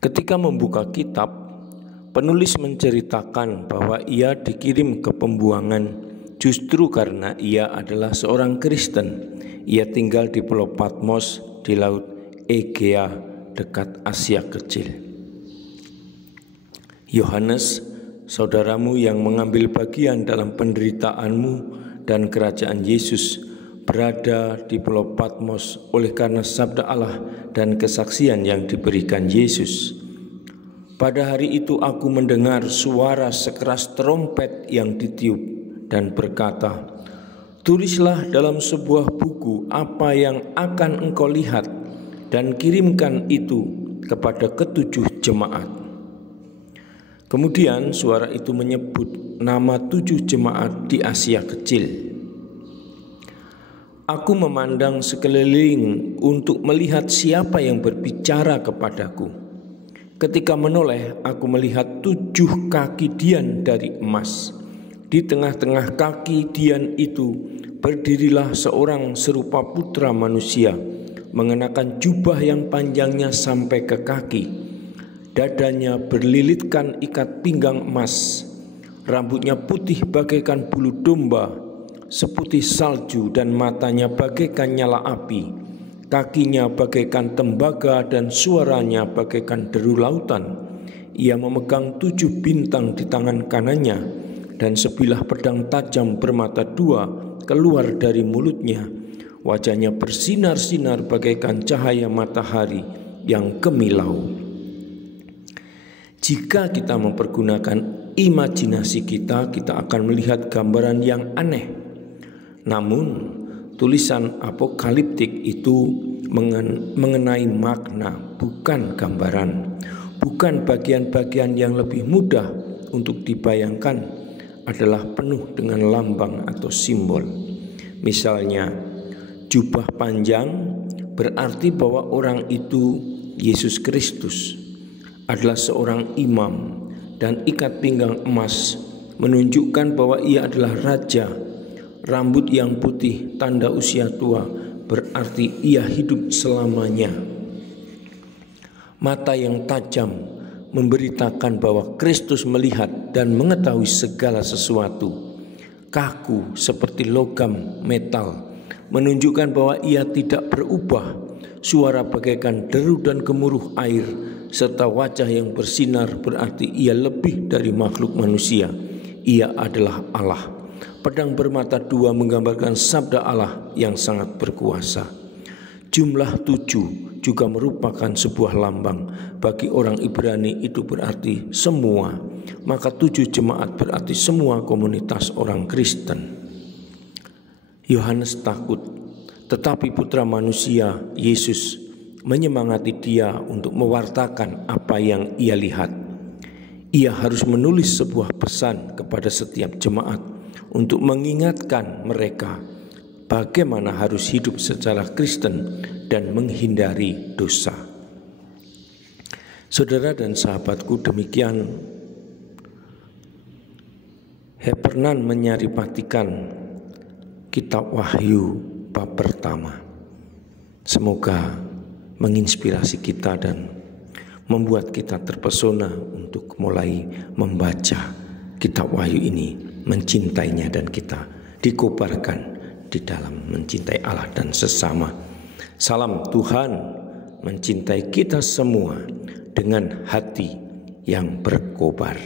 Ketika membuka kitab, penulis menceritakan bahwa ia dikirim ke pembuangan justru karena ia adalah seorang Kristen. Ia tinggal di Pulau Patmos di Laut Egea dekat Asia Kecil. Yohanes, saudaramu yang mengambil bagian dalam penderitaanmu dan kerajaan Yesus, berada di Pulau Patmos oleh karena sabda Allah dan kesaksian yang diberikan Yesus. Pada hari itu aku mendengar suara sekeras trompet yang ditiup dan berkata, "Tulislah dalam sebuah buku apa yang akan engkau lihat dan kirimkan itu kepada ketujuh jemaat." Kemudian suara itu menyebut nama 7 jemaat di Asia Kecil. Aku memandang sekeliling untuk melihat siapa yang berbicara kepadaku. Ketika menoleh, aku melihat 7 kaki dian dari emas. Di tengah-tengah kaki dian itu berdirilah seorang serupa putra manusia, mengenakan jubah yang panjangnya sampai ke kaki. Dadanya berlilitkan ikat pinggang emas, rambutnya putih bagaikan bulu domba, seputih salju, dan matanya bagaikan nyala api. Kakinya bagaikan tembaga dan suaranya bagaikan deru lautan. Ia memegang 7 bintang di tangan kanannya, dan sebilah pedang tajam bermata 2 keluar dari mulutnya. Wajahnya bersinar-sinar bagaikan cahaya matahari yang kemilau. Jika kita mempergunakan imajinasi kita akan melihat gambaran yang aneh. Namun, tulisan apokaliptik itu mengenai makna, bukan gambaran. Bukan bagian-bagian yang lebih mudah untuk dibayangkan adalah penuh dengan lambang atau simbol. Misalnya, jubah panjang berarti bahwa orang itu Yesus Kristus adalah seorang imam, dan ikat pinggang emas menunjukkan bahwa ia adalah raja. Rambut yang putih tanda usia tua berarti ia hidup selamanya. Mata yang tajam memberitakan bahwa Kristus melihat dan mengetahui segala sesuatu. Kaku seperti logam metal menunjukkan bahwa ia tidak berubah. Suara bagaikan deru dan gemuruh air serta wajah yang bersinar berarti ia lebih dari makhluk manusia. Ia adalah Allah. Pedang bermata 2 menggambarkan sabda Allah yang sangat berkuasa. Jumlah 7 juga merupakan sebuah lambang. Bagi orang Ibrani itu berarti semua. Maka 7 jemaat berarti semua komunitas orang Kristen. Yohanes takut, tetapi putra manusia Yesus menyemangati dia untuk mewartakan apa yang ia lihat. Ia harus menulis sebuah pesan kepada setiap jemaat untuk mengingatkan mereka bagaimana harus hidup secara Kristen dan menghindari dosa. Saudara dan sahabatku, demikian Heffernan menyaripatikan kitab Wahyu bab pertama. Semoga menginspirasi kita dan membuat kita terpesona untuk mulai membaca kitab Wahyu ini, mencintainya, dan kita dikobarkan di dalam mencintai Allah dan sesama. Salam, Tuhan mencintai kita semua dengan hati yang berkobar.